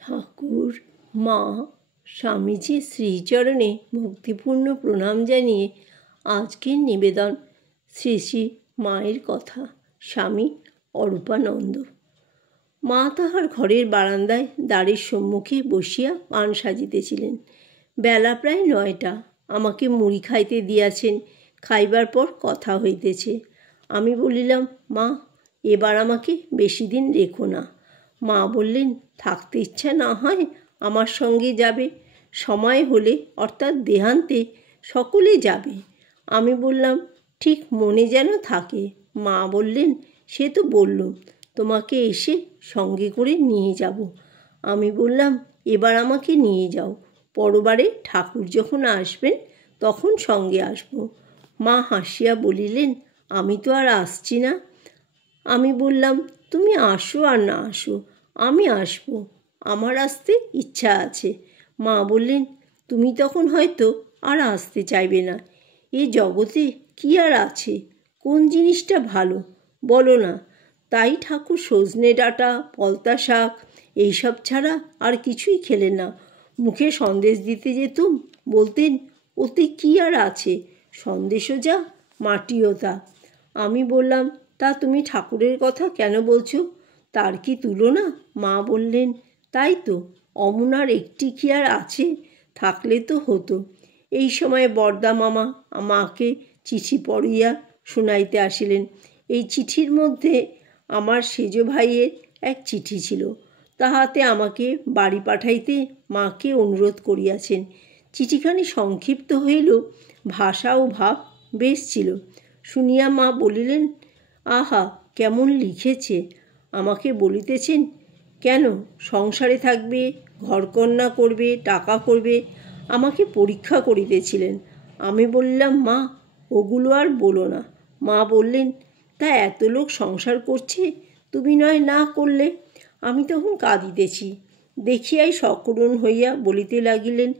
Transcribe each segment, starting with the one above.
ঠাকুর, মা, স্বামীজির শ্রীচরণে ভক্তিপূর্ণ প্রণাম জানিয়ে আজকের নিবেদন শ্রী শ্রী মায়ের কথা। স্বামী অরূপানন্দ। মা তাহার ঘরের বারান্দায় দ্বারের সম্মুখে বসিয়া পান সাজিতেছিলেন। বেলা প্রায় 9টা। আমাকে মুড়ি খাইতে দিয়াছেন। খাইবার পর কথা হইতেছে। আমি বলিলাম, মা, এবার আমাকে বেশি দিন রেখো না। মা বললেন, থাকতে ইচ্ছা না হয় আমার সঙ্গে যাবে। সময় হলে, অর্থাৎ দেহান্তে সকলে যাবে। আমি বললাম, ঠিক মনে যেন থাকে। মা বললেন, সে তো বললুম, তোমাকে এসে সঙ্গে করে নিয়ে যাব। আমি বললাম, এবার আমাকে নিয়ে যাও, পরবারে ঠাকুর যখন আসবেন তখন সঙ্গে আসব। মা হাসিয়া বলিলেন, আমি তো আর আসছি না। আমি বললাম, তুমি আসো আর না আসো, আমি আসব, আমার আসতে ইচ্ছা আছে। মা বললেন, তুমি তখন হয়তো আর আসতে চাইবে না। এ জগতে কি আর আছে? কোন জিনিসটা ভালো বলো না? তাই ঠাকুর সজনে ডাঁটা, পলতা শাক এইসব ছাড়া আর কিছুই খেলেন না। মুখে সন্দেশ দিতে যেতুম, বলতেন, ওতে কি আর আছে? সন্দেশও যা, মাটিও তা। আমি বললাম, তা তুমি ঠাকুরের কথা কেন বলছো? তার কি তুলনা? মা বললেন, তাই তো, অমন আর একটি কি আর আছে? থাকলে তো হতো। এই সময় বরদা মামা মাকে চিঠি পড়িয়া শুনাইতে আসিলেন। এই চিঠির মধ্যে আমার সেজ ভাইয়ের এক চিঠি ছিল। তাহাতে আমাকে বাড়ি পাঠাইতে মাকে অনুরোধ করিয়াছেন। চিঠিখানি সংক্ষিপ্ত হইলেও ভাষা ও ভাব বেশ ছিল। শুনিয়া মা বলিলেন, আহা, কেমন লিখেছে! আমাকে বলিতেছেন, কেন সংসারে থাকবে, ঘরকন্না করবে, টাকা করবে, আমাকে পরীক্ষা করিতেছিলেন। আমি বললাম, মা, ওগুলো আর বলো না। মা বললেন, তা এত লোক সংসার করছে, তুমি নয় না করলে? আমি তখন কাঁদিতেছি দেখিয়াই সকরুণ হইয়া বলিতে লাগিলেন,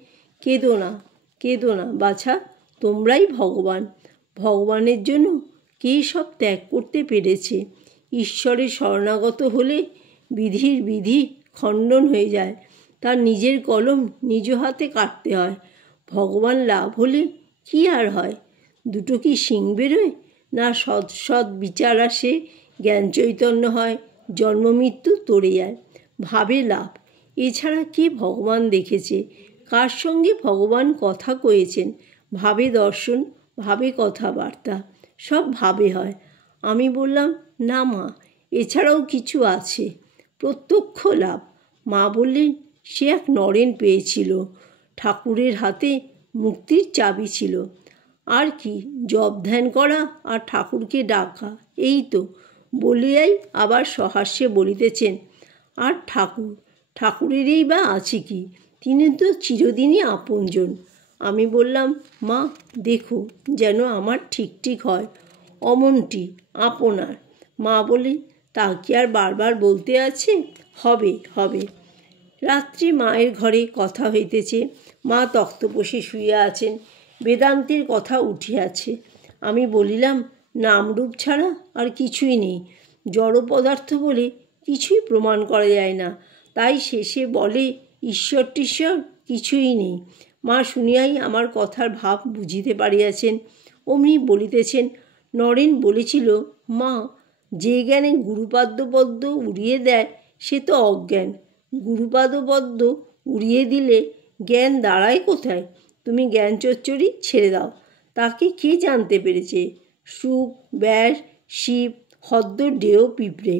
কেঁদো না, কেঁদো না বাছা, তোমরাই ভগবান। ভগবানের জন্য কে সব ত্যাগ করতে পেরেছে। ঈশ্বরের শরণাগত হলে বিধির বিধি খণ্ডন হয়ে যায়। তার নিজের কলম নিজ হাতে কাটতে হয়। ভগবান লাভ হলে কি আর হয়? দুটো কি শিং বেরোয়? না সৎ সৎ বিচার আসে, জ্ঞান চৈতন্য হয়, জন্ম মৃত্যু তরে যায়, ভাবে লাভ। এছাড়া কে ভগবান দেখেছে? কার সঙ্গে ভগবান কথা কয়েছেন? ভাবে দর্শন, ভাবে কথাবার্তা, সব ভাবে হয়। আমি বললাম, না মা, এছাড়াও কিছু আছে, প্রত্যক্ষ লাভ। মা বললেন, সে এক নরেন পেয়েছিল, ঠাকুরের হাতে মুক্তির চাবি ছিল। আর কি, জপ ধ্যান করা আর ঠাকুরকে ডাকা, এই তো। বলিয়াই আবার সহাস্যে বলিতেছেন, আর ঠাকুরেরই বা আছে কি? তিনি তো চিরদিনই আপনজন। আমি বললাম, মা, দেখো যেন আমার ঠিক ঠিক হয়, অমনটি আপনার। মা বলে, তা কি আর বারবার বলতে আছে? হবে হবে। রাত্রি মায়ের ঘরে কথা হইতেছে। মা তক্তপোষে শুইয়া আছেন। বেদান্তের কথা উঠিয়াছে। আমি বলিলাম, নামরূপ ছাড়া আর কিছুই নেই। জড় পদার্থ বলে কিছুই প্রমাণ করা যায় না। তাই শেষে বলে, ঈশ্বর টিশ্বর কিছুই নেই। মা শুনিয়াই আমার কথার ভাব বুঝিতে পারিয়াছেন। অমনি বলিতেছেন, নরেন বলেছিল, মা, যে জ্ঞানে গুরুপাদ্যপদ্ম উড়িয়ে দেয় সে তো অজ্ঞান। গুরুপাদপদ্ম উড়িয়ে দিলে জ্ঞান দাঁড়ায় কোথায়? তুমি জ্ঞান চচ্চড়ি ছেড়ে দাও। তাকে কে জানতে পেরেছে? সুখ, ব্যাস, শিব, হদ্দ, ডেও, পিঁপড়ে।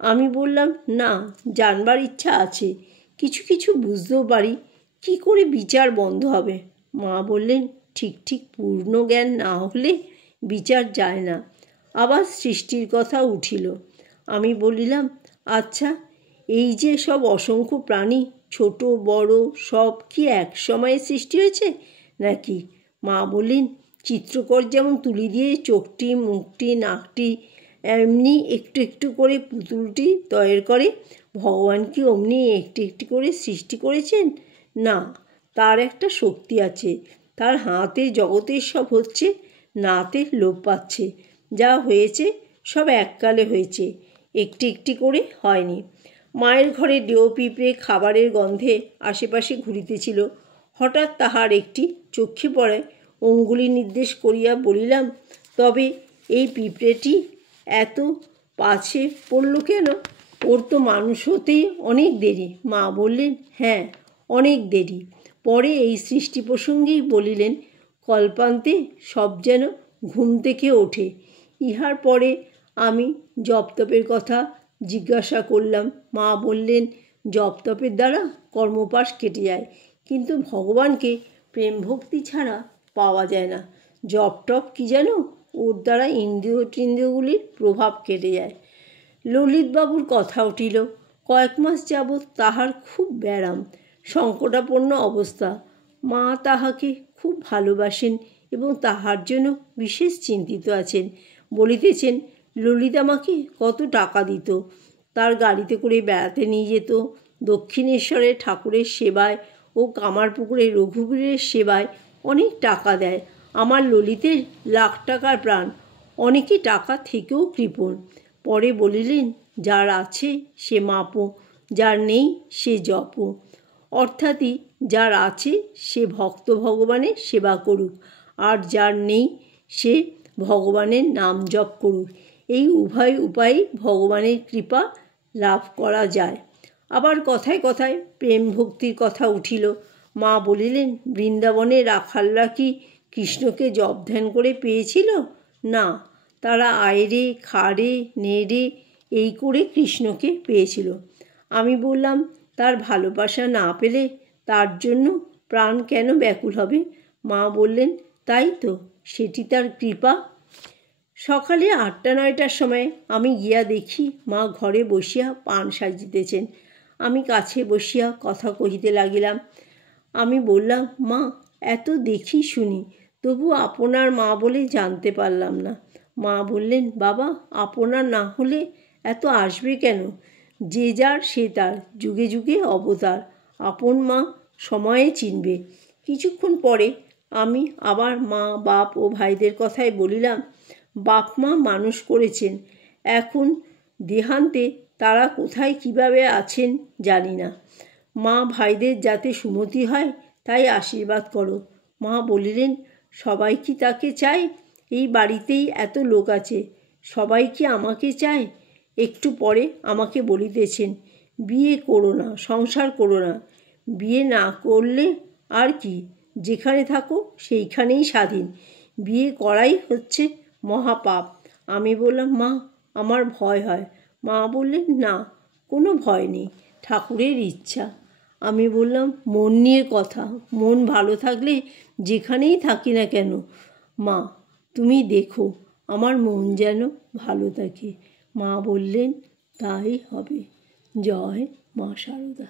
আমি বললাম, না, জানবার ইচ্ছা আছে, কিছু কিছু বুঝতেও পারি। কি করে বিচার বন্ধ হবে? মা বললেন, ঠিক ঠিক পূর্ণ জ্ঞান না হলে বিচার যায় না। আবার সৃষ্টির কথা উঠিল। আমি বলিলাম, আচ্ছা, এই যে সব অসংখ্য প্রাণী, ছোট বড় সব কি এক সময়ে সৃষ্টি হয়েছে নাকি? মা বললেন, চিত্রকর যেমন তুলি দিয়ে চোখটি, মুখটি, নাকটি এমনি একটু একটু করে পুতুলটি তৈরি করে, ভগবান কি অমনি একটু একটু করে সৃষ্টি করেছেন? না, তার একটা শক্তি আছে। তার হাতে জগতের সব হচ্ছে, নাতে লোপ পাচ্ছে। যা হয়েছে সব এককালে হয়েছে, একটি একটি করে হয়নি। মায়ের ঘরে ডেও পিঁপড়ে খাবারের গন্ধে আশেপাশে ঘুরিতেছিল। হঠাৎ তাহার একটি চক্ষে পড়ায় অঙ্গুলি নির্দেশ করিয়া বলিলাম, তবে এই পিঁপড়েটি এত পাছে পড়ল কেন? ওর তো মানুষ হতেই অনেক দেরি। মা বললেন, হ্যাঁ, অনেক দেরি। পরে এই সৃষ্টি প্রসঙ্গেই বলিলেন, কল্পান্তে সব যেন ঘুম থেকে ওঠে। ইহার পরে আমি জপতপের কথা জিজ্ঞাসা করলাম। মা বললেন, জপতপের দ্বারা কর্মপাশ কেটে যায়, কিন্তু ভগবানকে প্রেম ভক্তি ছাড়া পাওয়া যায় না। জপটপ কি যেন, ওর দ্বারা ইন্দ্রিয় টিন্দ্রিয়গুলির প্রভাব কেটে যায়। ললিতবাবুর কথা উঠিল। কয়েক মাস যাবৎ তাহার খুব ব্যারাম, সংকটাপন্ন অবস্থা। মা তাহাকে খুব ভালোবাসেন এবং তাহার জন্য বিশেষ চিন্তিত আছেন। বলিতেছেন, ললিত আমাকে কত টাকা দিত, তার গাড়িতে করে বেড়াতে নিয়ে যেত, দক্ষিণেশ্বরে ঠাকুরের সেবায় ও কামারপুকুরে রঘুবীরের সেবায় অনেক টাকা দেয়। আমার ললিতের লাখ টাকার প্রাণ, অনেকে টাকা থেকেও কৃপণ। পরে বলিলেন, যার আছে সে মাপো, যার নেই সে জপো। অর্থাৎই যার আছে সে ভক্ত ভগবানের সেবা করুক, আর যার নেই সে ভগবানের নাম জপ করুক। এই উভয় উপায়ে ভগবানের কৃপা লাভ করা যায়। আবার কথায় কথায় প্রেম ভক্তির কথা উঠিল। মা বলিলেন, বৃন্দাবনে রাখালরা কি কৃষ্ণকে জপ ধ্যান করে পেয়েছিল? না, তারা আয়রে খাড়ে নেড়ে এই করে কৃষ্ণকে পেয়েছিল। আমি বললাম, তার ভালোবাসা না পেলে তার জন্য প্রাণ কেন ব্যাকুল হবে? মা বললেন, তাই তো, সেটি তার কৃপা। সকালে 8টা-9টার সময় আমি গিয়া দেখি মা ঘরে বসিয়া পান সাজিতেছেন। আমি কাছে বসিয়া কথা কহিতে লাগিলাম। আমি বললাম, মা, এত দেখি শুনি, তবু আপনার মা বলে জানতে পারলাম না। মা বললেন, বাবা, আপনার না হলে এত আসবে কেন? যে যার সে তার, যুগে যুগে অবতার। আপন মা সময়ে চিনবে। কিছুক্ষণ পরে আমি আবার মা, বাপ ও ভাইদের কথাই বলিলাম। বাপ মা মানুষ করেছেন, এখন দেহান্তে তারা কোথায় কিভাবে আছেন জানি না। মা ভাইদের যাতে সুমতি হয় তাই আশীর্বাদ করো। মা বলিলেন, সবাই কি তাকে চায়? এই বাড়িতেই এত লোক আছে, সবাই কি আমাকে চায়? একটু পরে আমাকে বলিতেছেন, বিয়ে করো না, সংসার করো না। বিয়ে না করলে আর কি, যেখানে থাকো সেইখানেই স্বাধীন। বিয়ে করাই হচ্ছে মহাপাপ। আমি বললাম, মা, আমার ভয় হয়। মা বললেন, না, কোনো ভয় নেই, ঠাকুরের ইচ্ছা। আমি বললাম, মন নিয়ে কথা, মন ভালো থাকলে যেখানেই থাকি না কেন, মা, তুমি দেখো আমার মন যেন ভালো থাকে। মা বললেন, তাই হবে। জয় মা শারদা।